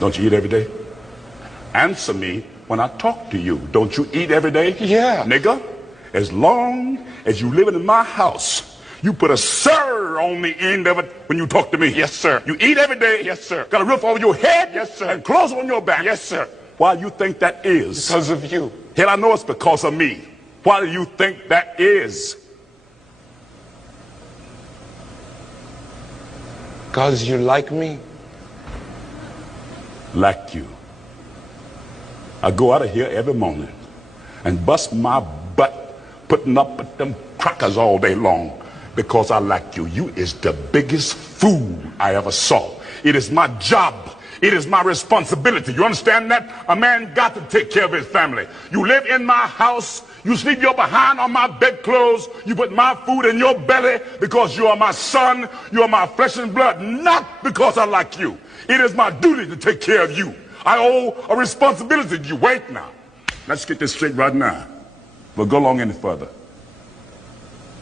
Don't you eat every day? Answer me when I talk to you. Don't you eat every day? Yeah. Nigga, as long as you living in my house, you put a sir on the end of it when you talk to me. Yes, sir. You eat every day. Yes, sir. Got a roof over your head. Yes, sir. And clothes on your back. Yes, sir. Why you think that is? Because of you. Hell, I know it's because of me. Why do you think that is? Because you like me. Like you. I go out of here every morning and bust my butt putting up with them crackers all day long because I like you. You is the biggest fool I ever saw. It is my job. It is my responsibility. You understand that? A man got to take care of his family. You live in my house. You sleep your behind on my bedclothes. You put my food in your belly because you are my son. You are my flesh and blood, not because I like you. It is my duty to take care of you. I owe a responsibility to you. Wait now. Let's get this straight right now. We'll go along any further.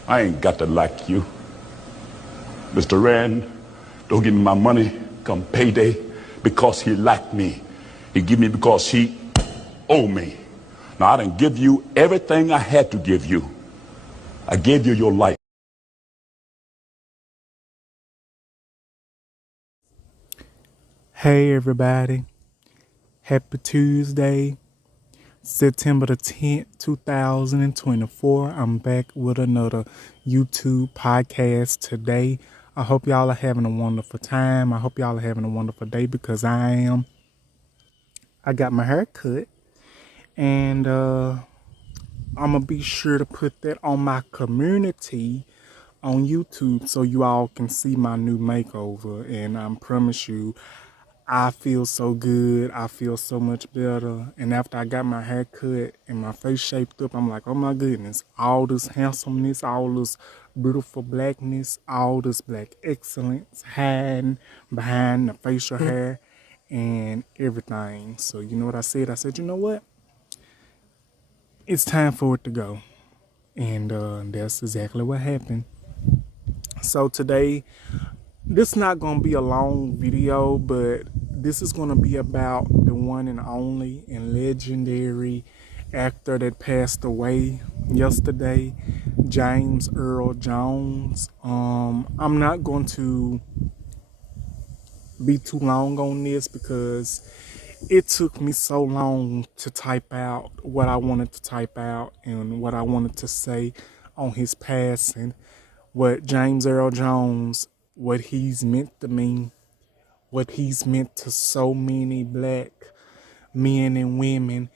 I ain't got to like you. Mr. Rand, don't give me my money come payday because he liked me. He give me because he owe me. Now, I didn't give you everything I had to give you. I gave you your life. Hey everybody, happy Tuesday, September the 10th, 2024. I'm back with another YouTube podcast today. I hope y'all are having a wonderful time. I hope y'all are having a wonderful day because I am. I got my hair cut and I'm going to be sure to put that on my community on YouTube so you all can see my new makeover, and I promise you, I feel so good. I feel so much better. And after I got my hair cut and my face shaped up, I'm like, oh my goodness, all this handsomeness, all this beautiful blackness, all this black excellence hiding behind the facial hair and everything. So you know what I said? I said, you know what? It's time for it to go. And that's exactly what happened. So today, this is not going to be a long video, but this is going to be about the one and only and legendary actor that passed away yesterday, James Earl Jones. I'm not going to be too long on this because it took me so long to type out what I wanted to type out and what I wanted to say on his passing. What James Earl Jones, what he's meant to me, what he's meant to so many black men and women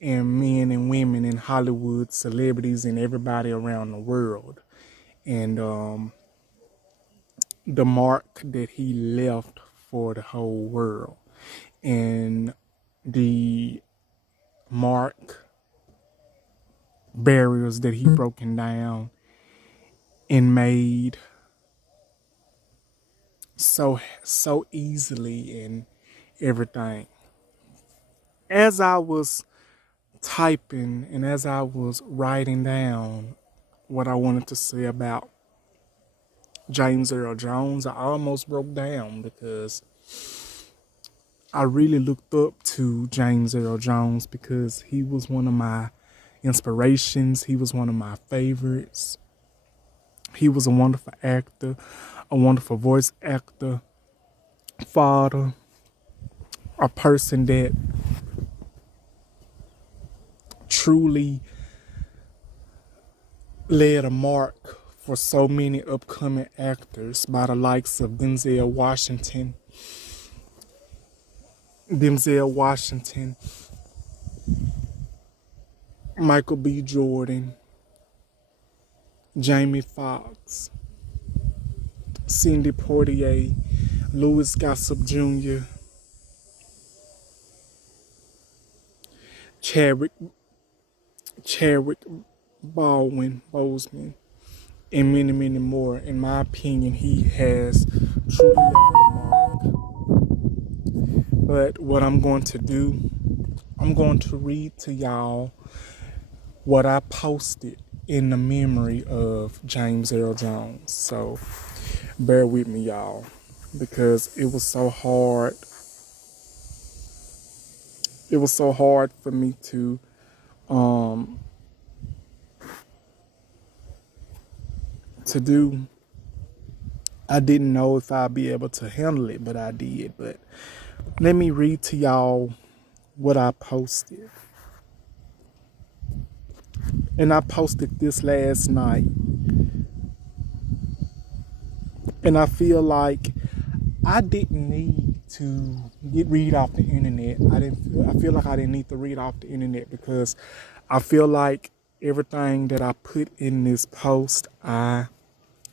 in Hollywood, celebrities, and everybody around the world. And the mark that he left for the whole world. And the mark barriers that he broken down and made so easily and everything. As I was typing and as I was writing down what I wanted to say about James Earl Jones, I almost broke down because I really looked up to James Earl Jones because he was one of my inspirations. He was one of my favorites. He was a wonderful actor, a wonderful voice actor, father, a person that truly led a mark for so many upcoming actors by the likes of Denzel Washington, Michael B. Jordan, Jamie Foxx, Cindy Poitier, Louis Gossett Jr., Chadwick Boseman, and many, many more. In my opinion, he has truly left a mark. But what I'm going to do, I'm going to read to y'all what I posted in the memory of James Earl Jones. So bear with me, y'all, because it was so hard It was so hard for me to do. I didn't know if I'd be able to handle it, but I did. But let me read to y'all what I posted. And I posted this last night. And I feel like I didn't need to read off the internet. I feel like I didn't need to read off the internet because I feel like everything that I put in this post, I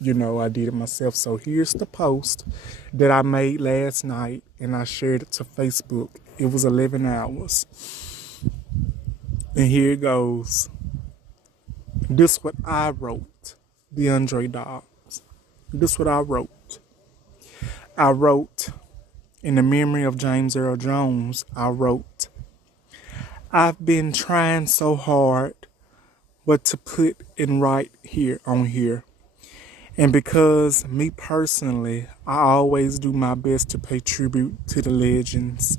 did it myself. So here's the post that I made last night and I shared it to Facebook. It was 11 hours. And here it goes. This is what I wrote, DeAndre Dobbs. This is what I wrote. I wrote, in the memory of James Earl Jones, I wrote, I've been trying so hard what to put in right here on here. And because me personally, I always do my best to pay tribute to the legends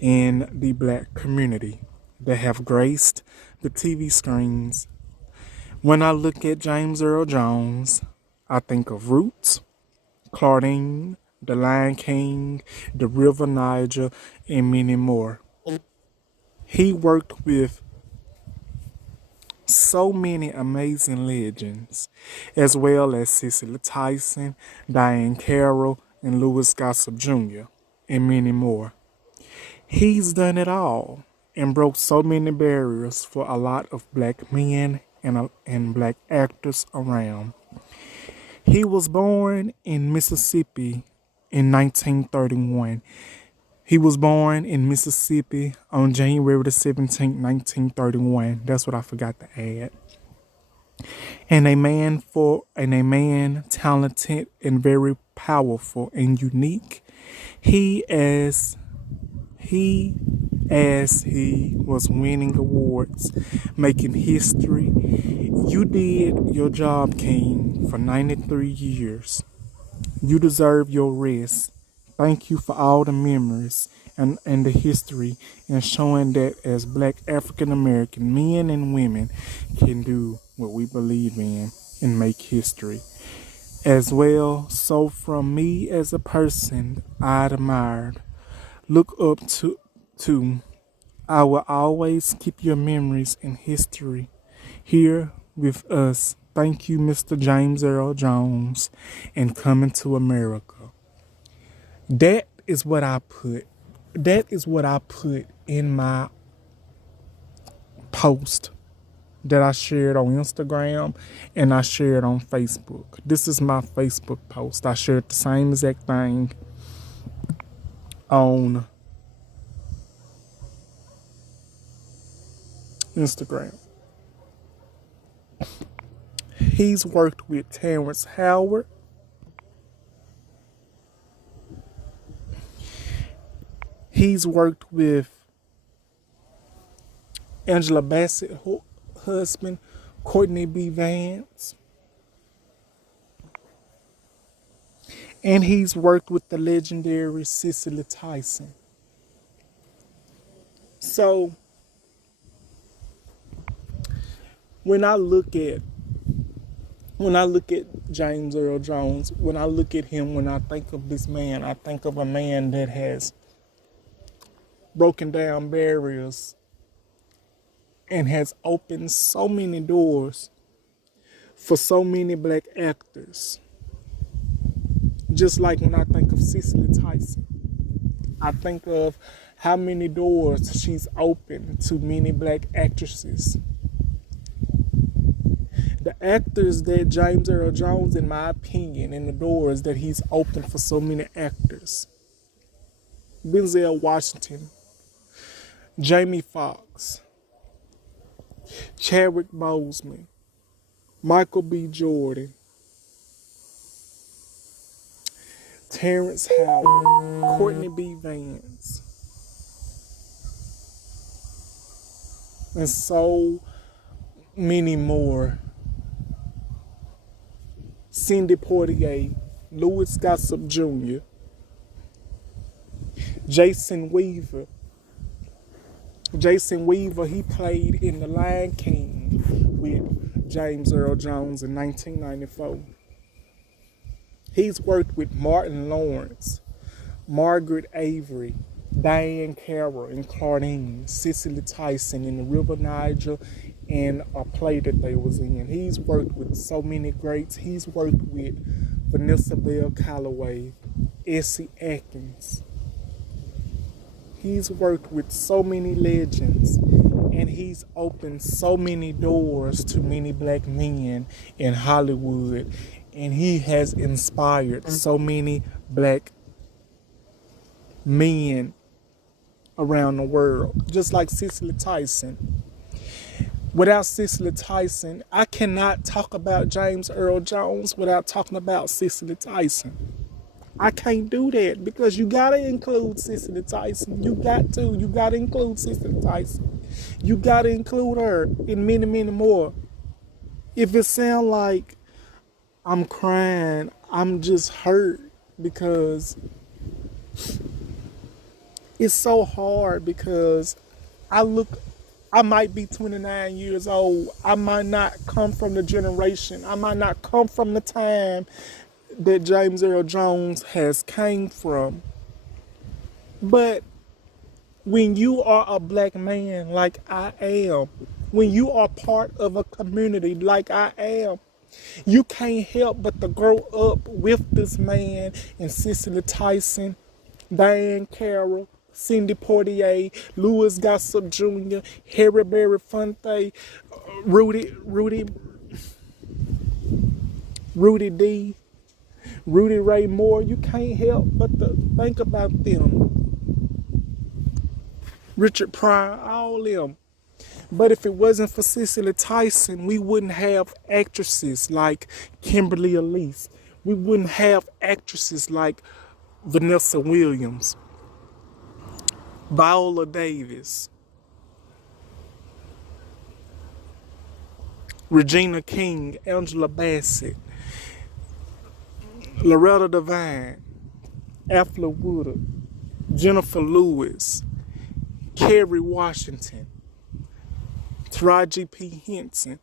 in the Black community that have graced the TV screens. When I look at James Earl Jones, I think of Roots, Claudine, The Lion King, The River Niger, and many more. He worked with so many amazing legends, as well as Cicely Tyson, Diane Carroll, and Louis Gossett Jr., and many more. He's done it all and broke so many barriers for a lot of Black men and Black actors around. He was born in Mississippi in 1931. He was born in Mississippi on January the 17th, 1931. That's what I forgot to add. And a man talented and very powerful and unique. As he was winning awards, making history. You did your job, King, for 93 years. You deserve your rest. Thank you for all the memories and the history and showing that as Black African American men and women can do what we believe in and make history. As well, so from me as a person I admired, look up to, I will always keep your memories and history here with us. Thank you, Mr. James Earl Jones, and Coming to America. That is what I put. That is what I put in my post that I shared on Instagram and I shared on Facebook. This is my Facebook post. I shared the same exact thing on Instagram. He's worked with Terrence Howard. He's worked with Angela Bassett's husband, Courtney B. Vance. And he's worked with the legendary Cicely Tyson. So, when I look at James Earl Jones, when I look at him, when I think of this man, I think of a man that has broken down barriers and has opened so many doors for so many Black actors. Just like when I think of Cicely Tyson, I think of how many doors she's opened to many Black actresses. The actors that James Earl Jones, in my opinion, and the doors that he's opened for so many actors. Denzel Washington, Jamie Foxx, Chadwick Boseman, Michael B. Jordan, Terrence Howard, Courtney B. Vance, and so many more. Cindy Portier, Louis Gossett Jr., Jason Weaver, Jason Weaver, he played in The Lion King with James Earl Jones in 1994. He's worked with Martin Lawrence, Margaret Avery, Diane Carroll and Claudine, Cicely Tyson in The River Niger, and a play that they was in. He's worked with so many greats. He's worked with Vanessa Bell Calloway, Essie Atkins. He's worked with so many legends, and he's opened so many doors to many black men in Hollywood, and he has inspired so many black men around the world, just like Cicely Tyson. Without Cicely Tyson, I cannot talk about James Earl Jones without talking about Cicely Tyson. I can't do that because you gotta include Cicely Tyson. You gotta include Cicely Tyson. You gotta include her and many, many more. If it sounds like I'm crying, I'm just hurt because it's so hard, because I might be 29 years old. I might not come from the generation. I might not come from the time that James Earl Jones has came from. But when you are a black man like I am, when you are part of a community like I am, you can't help but to grow up with this man and Cicely Tyson, Diane Carroll, Cindy Portier, Louis Gossett Jr., Harry Belafonte, Rudy D, Rudy Ray Moore. You can't help but to think about them. Richard Pryor, all them. But if it wasn't for Cicely Tyson, we wouldn't have actresses like Kimberly Elise. We wouldn't have actresses like Vanessa Williams, Viola Davis, Regina King, Angela Bassett, Loretta Devine, Afla Woodard, Jennifer Lewis, Kerry Washington, Taraji P. Henson,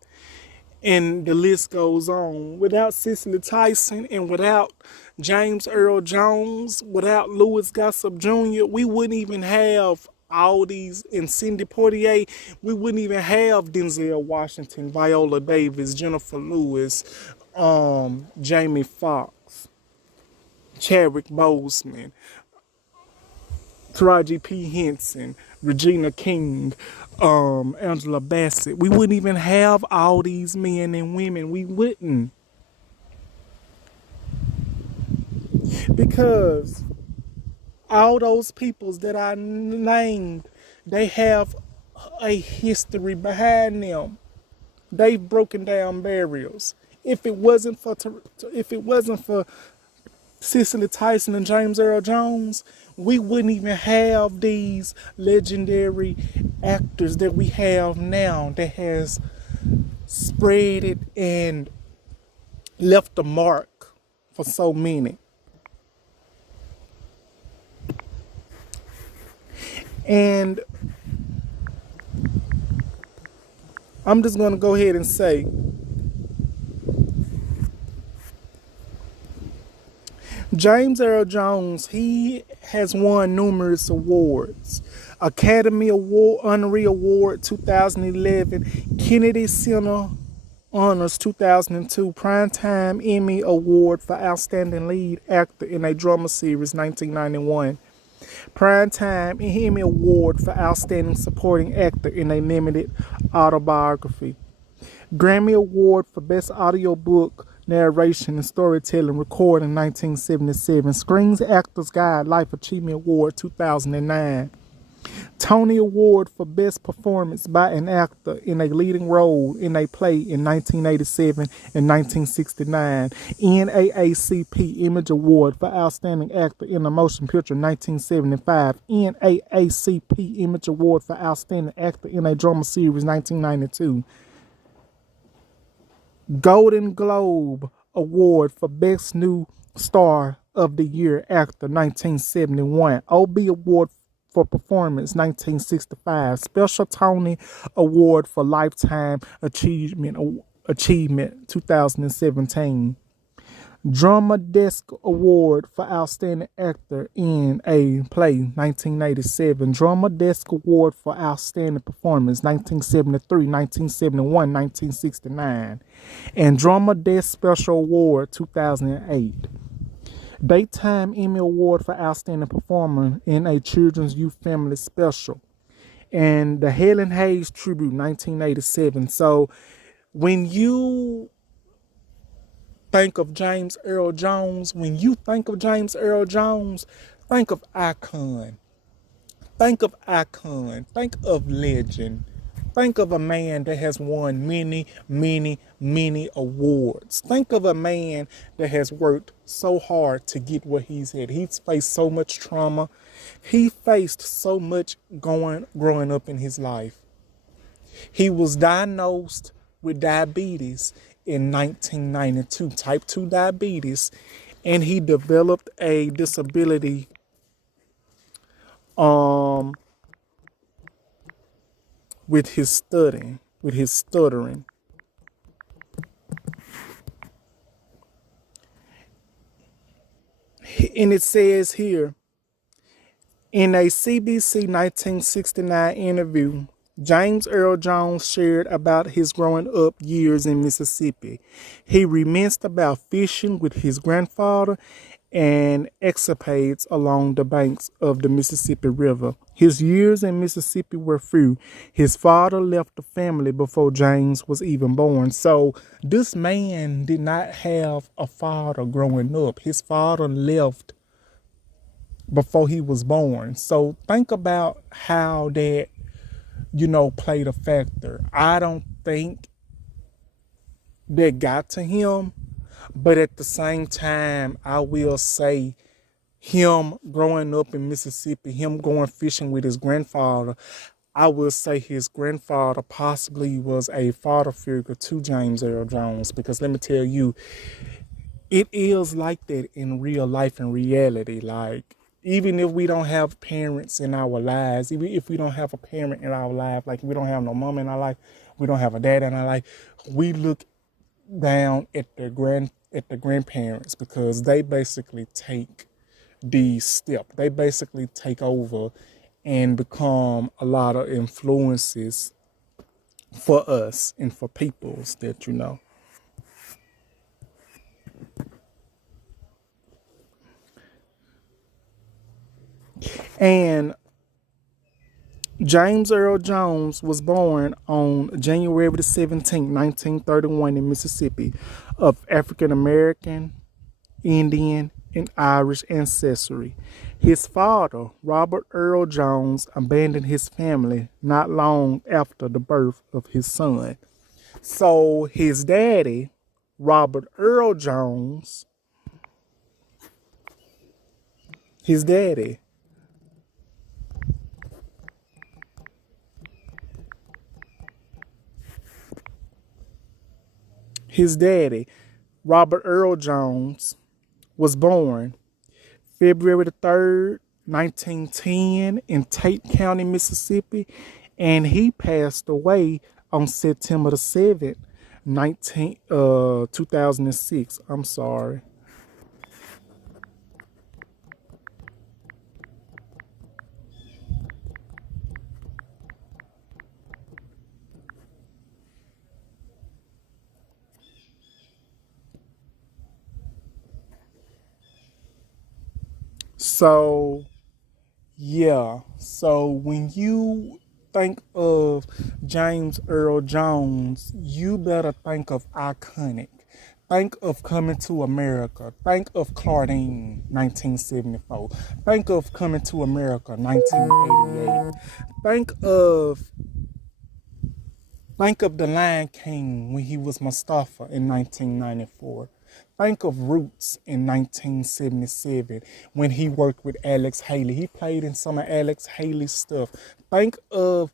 and the list goes on. Without Cicely Tyson and without James Earl Jones, without Louis Gossett Jr., we wouldn't even have all these, and Cindy Portier, we wouldn't even have Denzel Washington, Viola Davis, Jennifer Lewis, Jamie Foxx, Chadwick Boseman, Taraji P. Henson, Regina King, Angela Bassett. We wouldn't even have all these men and women. We wouldn't. Because all those peoples that I named, they have a history behind them. They've broken down barriers. If it wasn't for Cicely Tyson and James Earl Jones, we wouldn't even have these legendary actors that we have now that has spread it and left a mark for so many. And I'm just going to go ahead and say, James Earl Jones, he has won numerous awards. Academy Award, Honorary Award 2011, Kennedy Center Honors 2002, Primetime Emmy Award for Outstanding Lead Actor in a Drama Series 1991. Primetime Emmy Award for Outstanding Supporting Actor in a Limited Autobiography. Grammy Award for Best Audiobook Narration and Storytelling recorded in 1977. Screen Actors Guide Life Achievement Award 2009. Tony Award for Best Performance by an Actor in a Leading Role in a Play in 1987 and 1969. NAACP Image Award for Outstanding Actor in a Motion Picture 1975. NAACP Image Award for Outstanding Actor in a Drama Series 1992. Golden Globe Award for Best New Star of the Year Actor 1971. OB Award for Performance, 1965. Special Tony Award for Lifetime Achievement, 2017. Drama Desk Award for Outstanding Actor in a Play, 1987. Drama Desk Award for Outstanding Performance, 1973, 1971, 1969. And Drama Desk Special Award, 2008. Daytime Emmy Award for Outstanding Performer in a Children's Youth Family Special. And the Helen Hayes Tribute, 1987. So when you think of James Earl Jones, think of icon. Think of icon. Think of legend. Think of a man that has won many, many, many awards. Think of a man that has worked so hard to get where he's at. He's faced so much trauma. He faced so much growing up in his life. He was diagnosed with diabetes in 1992, type 2 diabetes, and he developed a disability with his stuttering. And it says here, in a CBC 1969 interview, James Earl Jones shared about his growing up years in Mississippi. He reminisced about fishing with his grandfather and escapades along the banks of the Mississippi River. His years in Mississippi were few. His father left the family before James was even born. So this man did not have a father growing up. His father left before he was born. So think about how that played a factor. I don't think that got to him, but at the same time, I will say him growing up in Mississippi, him going fishing with his grandfather, I will say his grandfather possibly was a father figure to James Earl Jones, because let me tell you, it is like that in real life and reality. Like, even if we don't have parents in our lives, even if we don't have a parent in our life, like we don't have no mom in our life, we don't have a dad in our life, we look down at the grandparents, because they basically take these steps. They basically take over and become a lot of influences for us and for peoples that And James Earl Jones was born on January the 17th, 1931 in Mississippi, of African American, Indian, and Irish ancestry. His father, Robert Earl Jones, abandoned his family not long after the birth of his son. So his daddy, Robert Earl Jones, his daddy, Robert Earl Jones, was born February the 3rd, 1910 in Tate County, Mississippi, and he passed away on September the 7th, 2006. I'm sorry. So, yeah. So when you think of James Earl Jones, you better think of iconic. Think of Coming to America. Think of Claudine, 1974. Think of Coming to America, 1988. Think of The Lion King when he was Mustafa in 1994. Think of Roots in 1977 when he worked with Alex Haley. He played in some of Alex Haley's stuff. Think of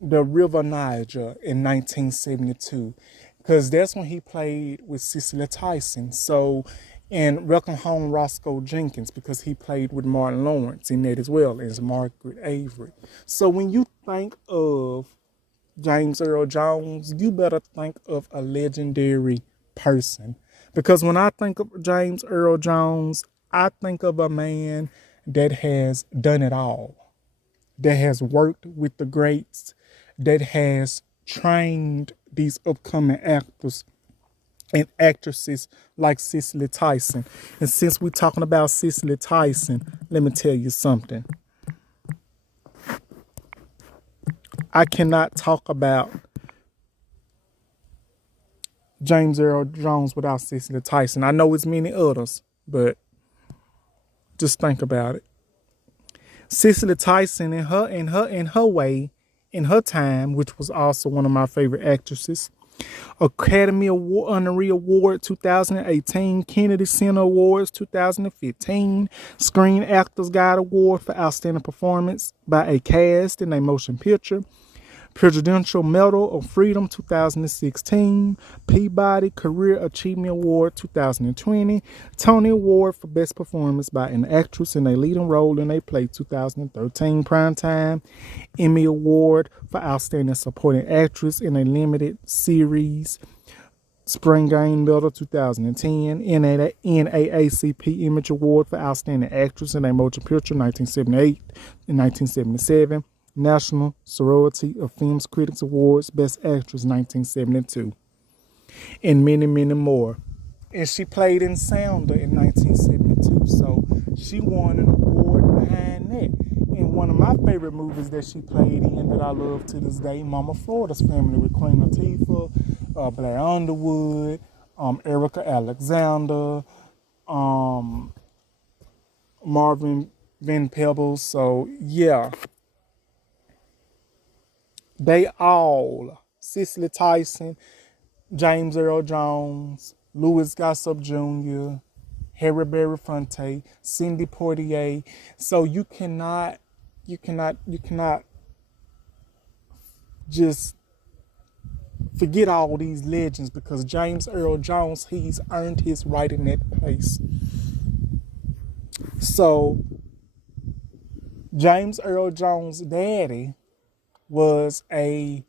The River Niger in 1972, because that's when he played with Cicely Tyson. So And welcome home Roscoe Jenkins, because he played with Martin Lawrence in that as well as Margaret Avery. So when you think of James Earl Jones, you better think of a legendary person. Because when I think of James Earl Jones, I think of a man that has done it all, that has worked with the greats, that has trained these upcoming actors and actresses like Cicely Tyson. And since we're talking about Cicely Tyson, let me tell you something. I cannot talk about James Earl Jones without Cicely Tyson. I know it's many others, but just think about it. Cicely Tyson, in her way, in her time, which was also one of my favorite actresses, Academy Award, Honorary Award 2018, Kennedy Center Awards 2015, Screen Actors Guild Award for Outstanding Performance by a Cast in a Motion Picture, Presidential Medal of Freedom 2016, Peabody Career Achievement Award 2020, Tony Award for Best Performance by an Actress in a Leading Role in a Play 2013, Primetime Emmy Award for Outstanding Supporting Actress in a Limited Series, Spring Game Medal 2010, NAACP Image Award for Outstanding Actress in a Motion Picture 1978 and 1977, National Sorority of Films Critics Awards Best Actress 1972, and many, many more. And she played in Sounder in 1972, so she won an award behind that. And one of my favorite movies that she played in that I love to this day, Mama Florida's Family, with Queen Latifah, Blair Underwood, Erica Alexander, Marvin Van Peebles. So yeah, they all, Cicely Tyson, James Earl Jones, Louis Gossett Jr., Harry Belafonte, Cindy Poitier. So you cannot just forget all these legends, because James Earl Jones, he's earned his right in that place. So James Earl Jones' daddy was a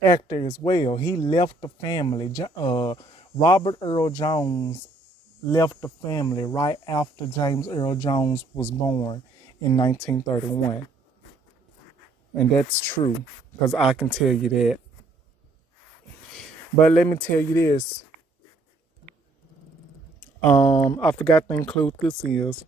actor as well. He left the family. Robert Earl Jones left the family right after James Earl Jones was born in 1931. And that's true, because I can tell you that. But let me tell you this. I forgot to include this is.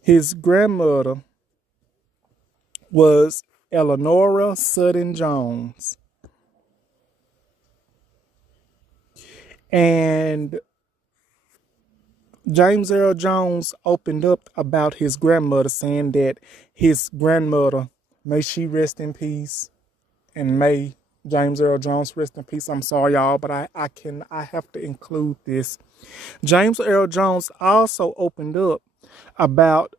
His grandmother was Eleanora Sutton Jones. And James Earl Jones opened up about his grandmother, saying that his grandmother, may she rest in peace, and may James Earl Jones rest in peace. I'm sorry, y'all, but I have to include this. James Earl Jones also opened up about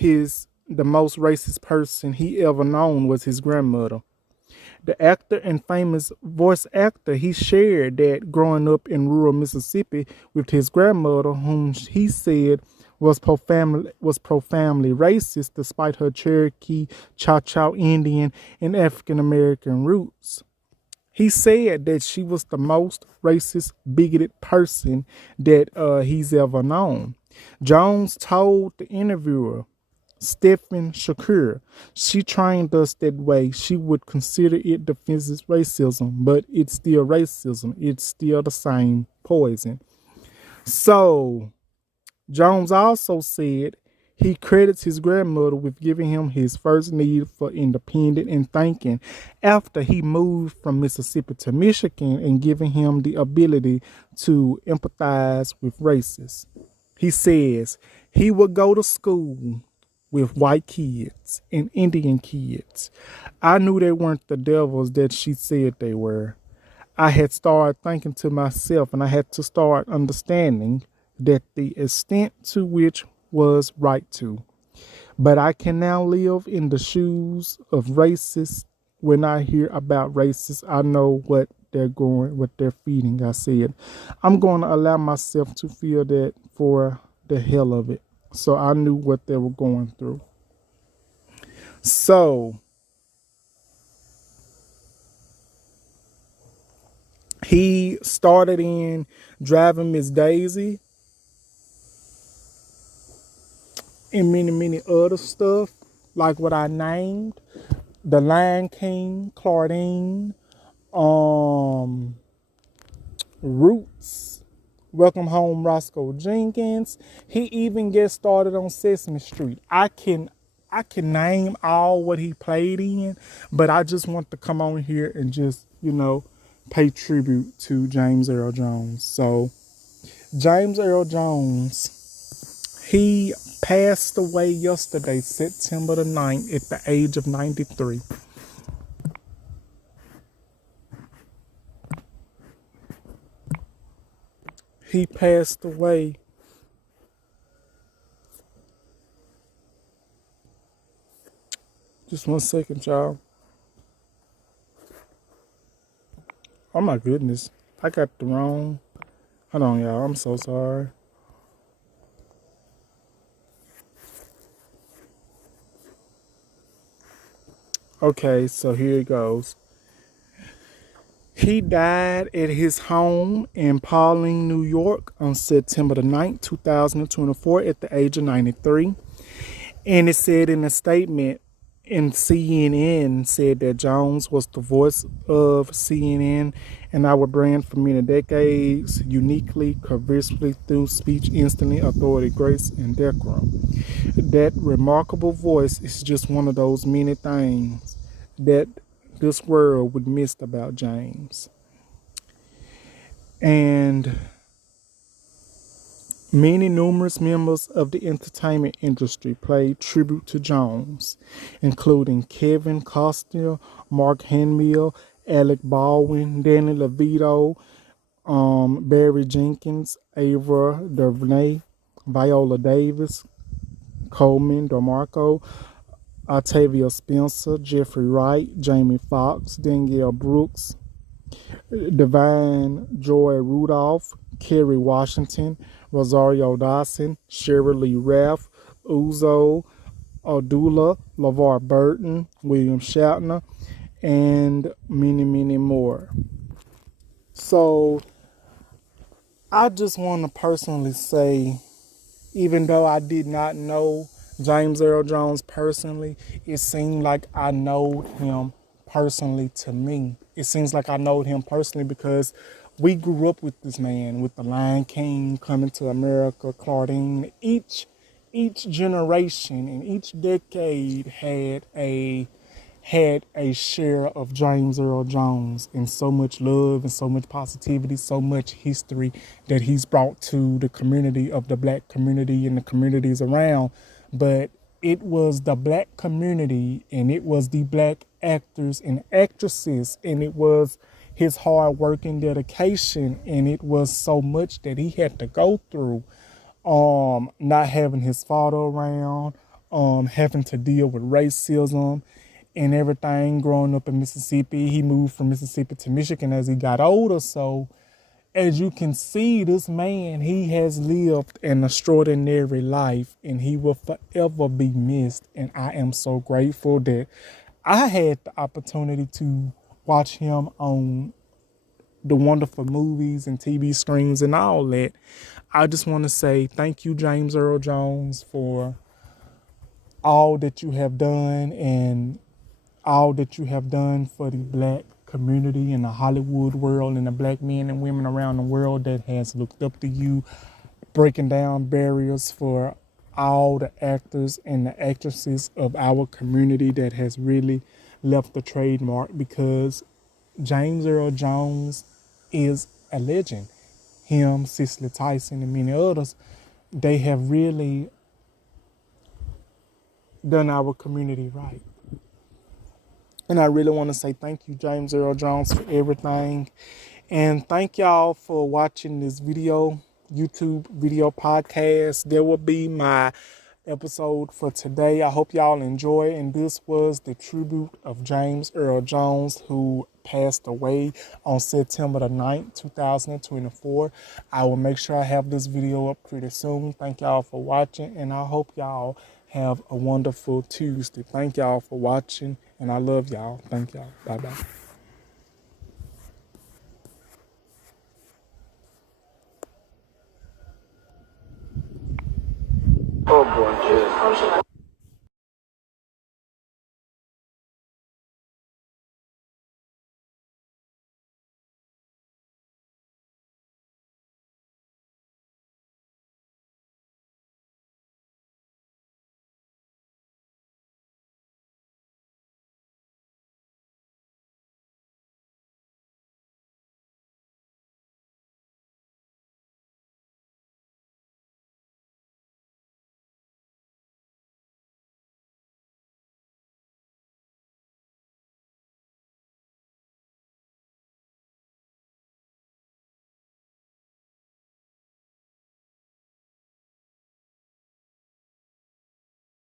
the most racist person he ever known was his grandmother. The actor and famous voice actor, he shared that growing up in rural Mississippi with his grandmother, whom he said was profoundly racist despite her Cherokee, Choctaw Indian, and African American roots. He said that she was the most racist, bigoted person that he's ever known. Jones told the interviewer, Stephen Shakur, she trained us that way. She would consider it defensive racism, but it's still racism. It's still the same poison. So, Jones also said he credits his grandmother with giving him his first need for independence and thinking after he moved from Mississippi to Michigan, and giving him the ability to empathize with racists. He says he would go to school with white kids and Indian kids. I knew they weren't the devils that she said they were. I had started thinking to myself, and I had to start understanding that the extent to which was right to. But I can now live in the shoes of racists. When I hear about racists, I know what what they're feeding. I said, I'm going to allow myself to feel that for the hell of it. So I knew what they were going through. So he started in driving Miss Daisy and many, many other stuff, like what I named. The Lion King, Claudine, Roots, Welcome Home, Roscoe Jenkins. He even gets started on Sesame Street. I can name all what he played in, but I just want to come on here and just, pay tribute to James Earl Jones. So James Earl Jones, he passed away yesterday, September the 9th, at the age of 93. He passed away just one second, y'all. Oh my goodness. I got the wrong. Hold on, y'all. I'm so sorry. Okay, so here it goes. He died at his home in Paulding, New York on September the 9th, 2024 at the age of 93. And it said in a statement, in CNN, said that Jones was the voice of CNN and our brand for many decades, uniquely, conversely through speech, instantly, authority, grace, and decorum. That remarkable voice is just one of those many things that this world would miss about James. And many numerous members of the entertainment industry paid tribute to Jones, including Kevin Costner, Mark Hamill, Alec Baldwin, Danny DeVito, Barry Jenkins, Ava DuVernay, Viola Davis, Coleman DeMarco, Octavia Spencer, Jeffrey Wright, Jamie Foxx, Danielle Brooks, Divine Joy Rudolph, Kerry Washington, Rosario Dawson, Sheryl Lee Ralph, Uzo Adulla, LeVar Burton, William Shatner, and many, many more. So I just want to personally say, even though I did not know James Earl Jones personally, it seemed like I know him personally to me. It seems like I know him personally because we grew up with this man, with the Lion King, Coming to America, Claudine. Each generation and each decade had a share of James Earl Jones, and so much love and so much positivity, so much history that he's brought to the community of the black community and the communities around. But it was the black community and it was the black actors and actresses and it was his hard work and dedication, and it was so much that he had to go through, not having his father around, having to deal with racism and everything growing up in Mississippi. He moved from Mississippi to Michigan as he got older. So as you can see, this man, he has lived an extraordinary life and he will forever be missed. And I am so grateful that I had the opportunity to watch him on the wonderful movies and TV screens and all that. I just want to say thank you, James Earl Jones, for all that you have done and all that you have done for the black community and the Hollywood world and the black men and women around the world that has looked up to you, breaking down barriers for all the actors and the actresses of our community that has really left a trademark, because James Earl Jones is a legend. Him, Cicely Tyson, and many others, they have really done our community right. And I really want to say thank you, James Earl Jones, for everything. And thank y'all for watching this video, YouTube video podcast. There will be my episode for today. I hope y'all enjoy. And this was the tribute of James Earl Jones, who passed away on September the 9th, 2024. I will make sure I have this video up pretty soon. Thank y'all for watching, and I hope y'all have a wonderful Tuesday. Thank y'all for watching, and I love y'all. Thank y'all. Bye-bye. Oh boy,